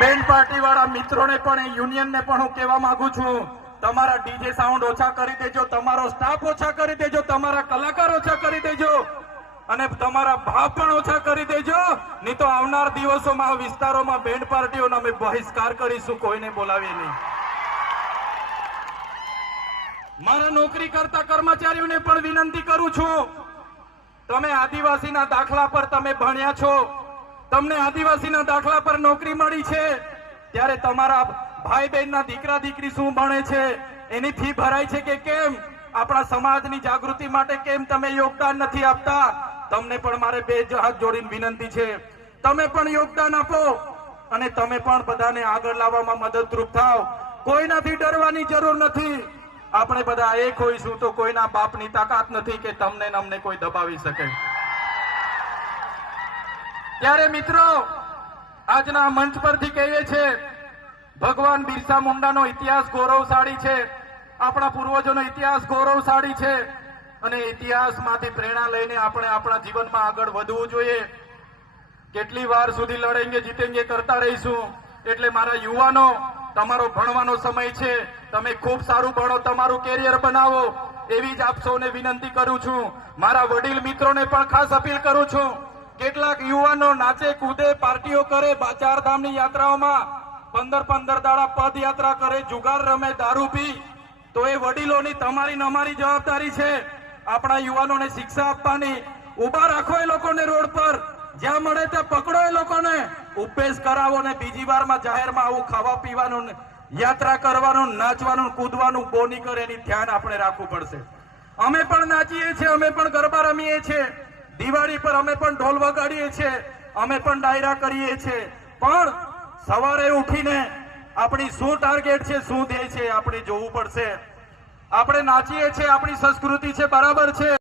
બેન પાર્ટી વાળા મિત્રોને પણ યુનિયનને પણ હું કહેવા માંગુ છું, તમારા ડીજે સાઉન્ડ ઓછા કરી દેજો, તમારો સ્ટાફ ઓછા કરી દેજો, તમારા કલાકાર ઓછા કરી દેજો અને તમારા ભાવ પણ ઓછા કરી દેજો, નહીં તો આવનાર દિવસોમાં વિસ્તારોમાં બેન્ડ પાર્ટીઓનો અમે બહિષ્કાર કરીશું, કોઈને બોલાવીએ નહીં. મારા નોકરી કરતા કર્મચારીઓને પણ વિનંતી કરું છું, તમે આદિવાસીના દાખલા પર તમે ભણ્યા છો, તમને આદિવાસીના દાખલા પર નોકરી મળી છે, ત્યારે તમારા ભાઈ બહેનના દીકરા દીકરી શું ભણે છે, એની ફી ભરાય છે કે કેમ, આપણા સમાજની જાગૃતિ માટે કેમ તમે યોગદાન નથી આપતા? તમને પણ મારે બે હાથ જોડીને વિનંતી છે, તમે પણ યોગદાન આપો અને તમે પણ બધાને આગળ લાવવામાં મદદરૂપ થાવ. કોઈનાથી ડરવાની જરૂર નથી. આપણે બધા એક હોઈશું તો કોઈના બાપની તાકાત નથી કે તમને અમને કોઈ દબાવી શકે. ત્યારે મિત્રો, આજના મંચ પરથી કહીએ છે, ભગવાન બિરસા મુંડાનો ઇતિહાસ ગૌરવશાળી છે, આપણા પૂર્વજોનો ઇતિહાસ ગૌરવશાળી છે અને ઇતિહાસમાંથી પ્રેરણા લઈને આપણે આપણા જીવનમાં આગળ વધવું જોઈએ. કેટલી વાર સુધી લડેંગે જીતેંગે કરતા રહીશું. એટલે મારા યુવાનો, તમારો ભણવાનો સમય છે, તમે ખૂબ સારું ભણો, તમારું કેરિયર બનાવો, એવી જ આપ સૌને વિનંતી કરું છું. મારા વડીલ મિત્રોને પણ ખાસ અપીલ કરું છું. કેટલાક યુવાનો નાચે કૂદે, પાર્ટીઓ કરે, ચારધામની યાત્રાઓમાં 15 દાડા પદયાત્રા કરે, જુગાર રમે, દારૂ પી, તો એ વડીલોની તમારી ને અમારી જવાબદારી છે આપણા યુવાનોને શિક્ષા આપવાની. ઉભા રાખો એ લોકોને રોડ પર, જ્યાં મળે ત્યાં પકડો એ લોકોને, ઉપેશ કરાવો ને બીજી વારમાં જાહેરમાં આવું ખાવા પીવાનું, યાત્રા કરવાનું, નાચવાનું, કૂદવાનું બોની કરે, એની ધ્યાન આપણે રાખવું પડશે. અમે પણ નાચીએ છીએ, અમે પણ ગરબા રમીએ છીએ, દિવાળી પર અમે પણ ઢોલ વગાડીએ છીએ, અમે પણ ડાયરા કરીએ છીએ, પણ સવારે ઉઠીને આપણી શું ટાર્ગેટ છે, શું ધ્યેય છે, આપણે જોવું પડશે. આપણે નાચીએ છીએ, આપણી સંસ્કૃતિ છે, બરાબર છે.